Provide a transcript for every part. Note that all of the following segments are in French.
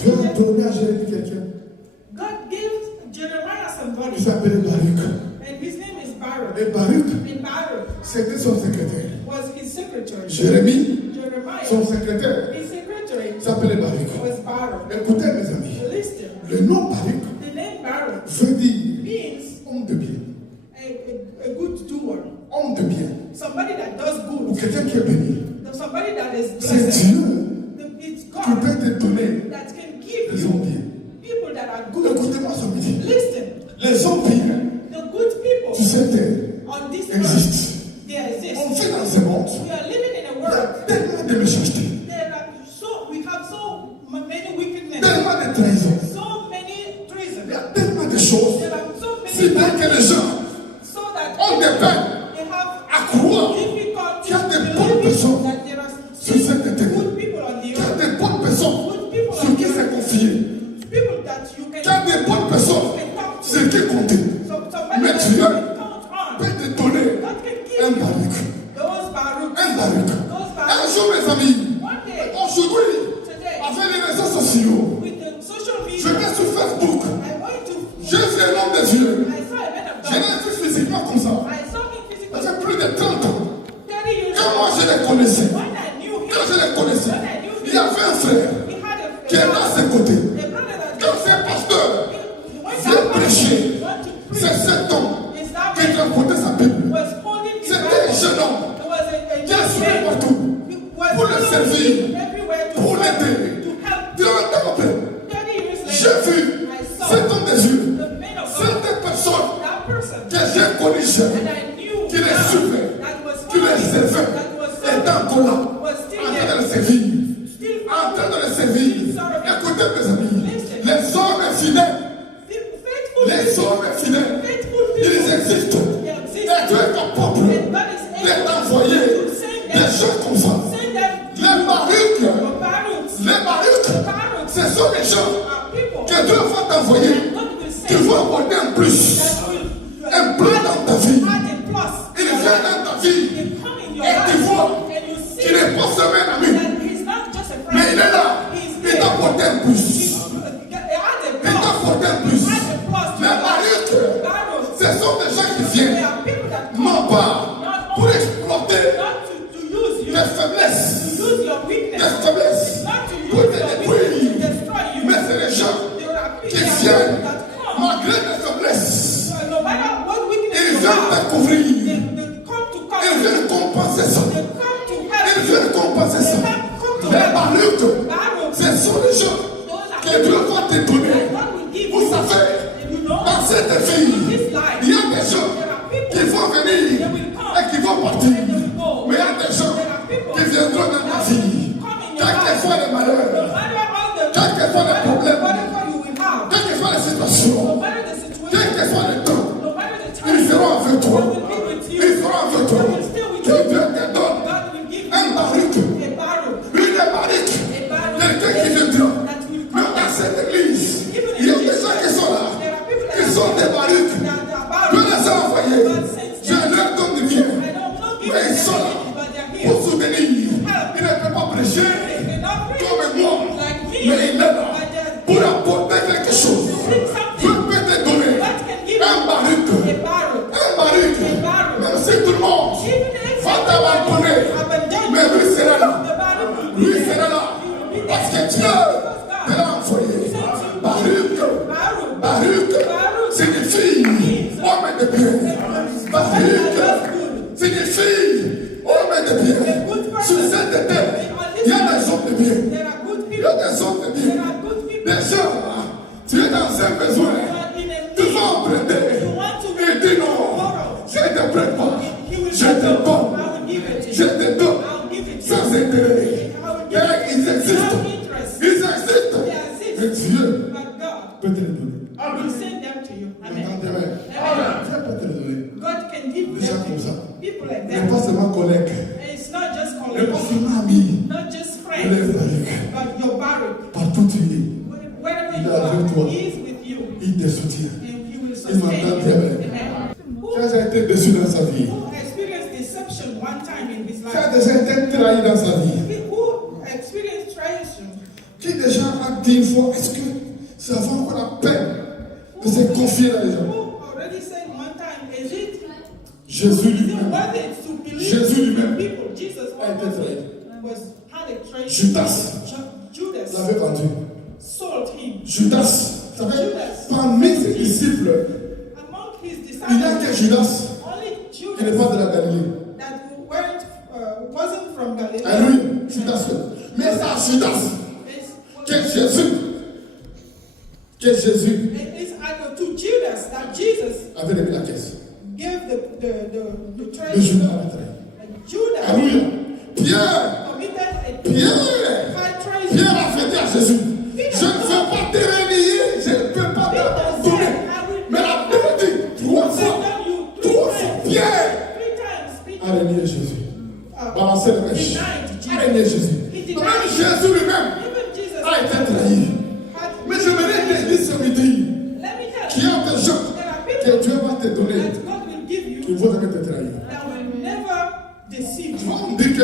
Dieu a donné à Jérémie quelqu'un. God gave Jeremiah somebody. Il s'appelait Baruch. And his name is Baruch. Et Baruch, And Baruch c'était son secrétaire. was his secretary. Jérémie, Jeremiah, son secrétaire, his secretary s'appelait Baruch. was Baruch. Écoutez mes amis, Listen, le nom Baruch the name Baruch veut dire means homme de bien. a good doer. Homme de bien. Somebody that does Ou good. quelqu'un qui est béni. Somebody that is C'est blessed. Dieu It's qui God peut te donner that can give les you hommes bien. people that are good. Écoutez-moi ce midi. Listen, Les hommes bien the good people sur cette terre on this earth, existent. they exist. On vit dans ce monde. We are living in a Il y a world. tellement de méchanceté, We have so many wickedness, tellement de trahison. so many Il treason. y a tellement de choses. There are so Si many bien que les gens so that ont des peines they have à croire difficulty qu'il y a des bonnes believing personnes that there are sur cette terre. good people on the Qu'il y a earth, des bonnes personnes good people sur on qui the c'est earth, confié. people that you Qu'il y a can des bonnes personnes talk to. sur qui compter. So somebody Mais that Dieu you can count on, peut te donner God can un give you Baruch. those Baruch, Un Baruch. those Un Baruch. jour, mes amis, One day, aujourd'hui, today, avec les réseaux sociaux, with the social je media, vais sur Facebook. I went to, J'ai vu un homme de Dieu. I saw a man of Je God. l'ai vu physiquement comme ça. I saw him physically Ça fait plus de 30 ans. 30 years Quand moi ago. je les connaissais, When I knew him, quand je les connaissais, when I knew il y avait un frère he had qui est là à ses côtés. a brother that Quand c'est pasteur, when vient prêcher, went to preach, c'est cet homme is that qui man racontait sa Bible. was holding his C'était un Bible. jeune homme There was a qui a suivi man partout who was pour le servir, everywhere to pour help, l'aider. to help. 30 ans après, 30 years j'ai later, vu I saw cet homme des yeux, the man of God, certaines personnes that person, que j'ai connues jeune, and I knew qui les now suivaient, that was qui les servaient, that was étaient encore là, was still en train de there, les servir. still En train de les servir. Écoutez mes amis, les hommes fidèles, faithful les people, hommes fidèles, faithful ils people, existent. they exist. Et Dieu est capable And God is de able t'envoyer to send des them, gens comme ça. send them Les Baruch, to Baruch. les Baruch, Baruch ce sont des gens are people que Dieu va t'envoyer, that God will qui send vont apporter un plus, that will un plus dans ta vie. add a plus. Il vient dans ta vie They come in your et tu life vois and you see qu'il n'est pas seulement un ami, that he's not just a mais friend. il est là. He's Il there. t'apporte un plus. Add a Il plus. t'apporte un plus. Add a plus. Les Baruch, Baruch. ce sont des gens qui There viennent are people that non come pas not pour only exploiter not to use you, tes to faiblesses, use your weakness, tes faiblesses, not to use pour te your weakness to détruire. destroy you. Mais c'est des gens There are qui people viennent that come, malgré tes faiblesses. no matter what weakness Ils you viennent have, découvrir. they come to Ils come. viennent compenser ça. They come to Ils help. viennent compenser ça. Come to Les help. Baruch, Baruch, ce sont des gens those are que Dieu va te donner. that God will give Vous you. savez, And you know, dans cette vie, this life, il y a des gens there are people qui vont venir that will come et qui vont partir. and they will go. Mais il y a des gens There are people qui viendront dans ta that vie. will come in your Quels que life. soient les No malheurs, matter all the quels que soient les problèmes, whatever you will have, quelles que soient les situations, no matter the quel situation, que soit le temps, no matter the ils time, seront avec toi. God will be with you. Ils seront avec toi. God will stay with Que you. Dieu te donne God will give you un Baruch, a Baruch, une Baruch, a Baruch quelqu'un qui viendra. that will Mais come. dans cette église, il y a des gens qui sont là. There are people Ils sont des that Baruch. are Dieu Baruch. les a envoyés. Je leur donne du bien. I don't know if Mais ils sont là but they're pour here. soutenir. Ils ne peuvent pas prêcher They're not free comme moi. like me, Mais il est là but they're pour apporter quelque chose. bring Dieu something. peut te donner God can give un you Baruch. a Baruch. Un Baruch. Même si tout le monde Even if va t'abandonner, abandon mais lui sera là. the Baruch will be Lui there. sera là. Parce que Dieu te l'a envoyé. Baruch. Baruch. Baruch signifie homme de bien. Baruch signifie homme de bien. Sur cette terre, il y a des hommes de bien. There are good Il y people. a des hommes de There bien. are good people. Des gens, tu es dans un besoin. But in a Tu need, vas emprunter. you want to Il dit non. borrow. Je ne te prête pas. He will Je te donne. I will give it to Je you. te donne. I'll give it to Sans you. intérêt. I will give Et it ils to you. existent. No interest. Ils existent. They Et exist. Dieu But God peut te les donner. will send them to you. Amen. Amen. Amen. Dieu peut te les donner. God can give Des gens them comme to ça. you. People like Il n'est that. pas seulement collègue. And it's not just Il n'est pas colleagues, seulement ami. not just Il est friends, Baruch. but your Baruch. Partout où tu es, Wherever Il you est avec toi. are, He is with you. il te soutient. And He will Il sustain m'entend you. bien. Amen. Tu as déjà été déçu dans sa vie. Who experienced deception one time in his Tu as life? déjà été trahi dans sa vie. Who experienced trahison? Qui déjà a dit une fois Donc, est-ce que ça vaut encore la peine de se confier à les gens? Who already said one time, is it Jésus is it lui-même. worth it to believe Jésus lui-même people? Jesus a été trahi. had a trade. Judas Judas l'avait vendu. sold him. Judas, vous savez, Judas. parmi ses disciples, Among his il n'y a disciples, que Judas only qui n'est Judas pas de la Galilée. wasn't from Galilee. Alléluia, Judas seul. Mais c'est à Judas que Jésus It's to Judas that Jesus avait remis la caisse. gave the Le trade. Judas avait trahi. Judas Alléluia. Pierre committed a Pierre high treason. Pierre a fait dire à Jésus, je ne veux pas te renier, je ne peux pas t'abandonner. Mais la Bible dit, trois fois, Pierre a renié Jésus. Balancé le mèche. A renié Jésus. Donc même Jésus lui-même a été trahi. Mais j'aimerais te dire ce midi, qu'il y a des gens que Dieu va te donner qui vont jamais te trahir. On dit qu'il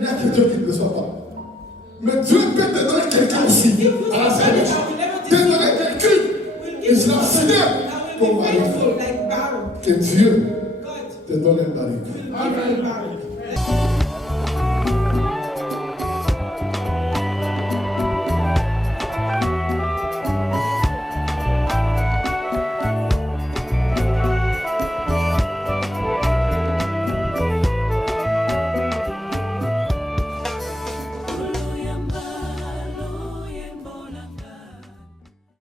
n'y a que Dieu qui ne le soit pas. Mais Dieu peut te donner quelqu'un aussi à la service. Te donner quelqu'un qui sera fidèle comme Baruch. Que Dieu te donne un Baruch.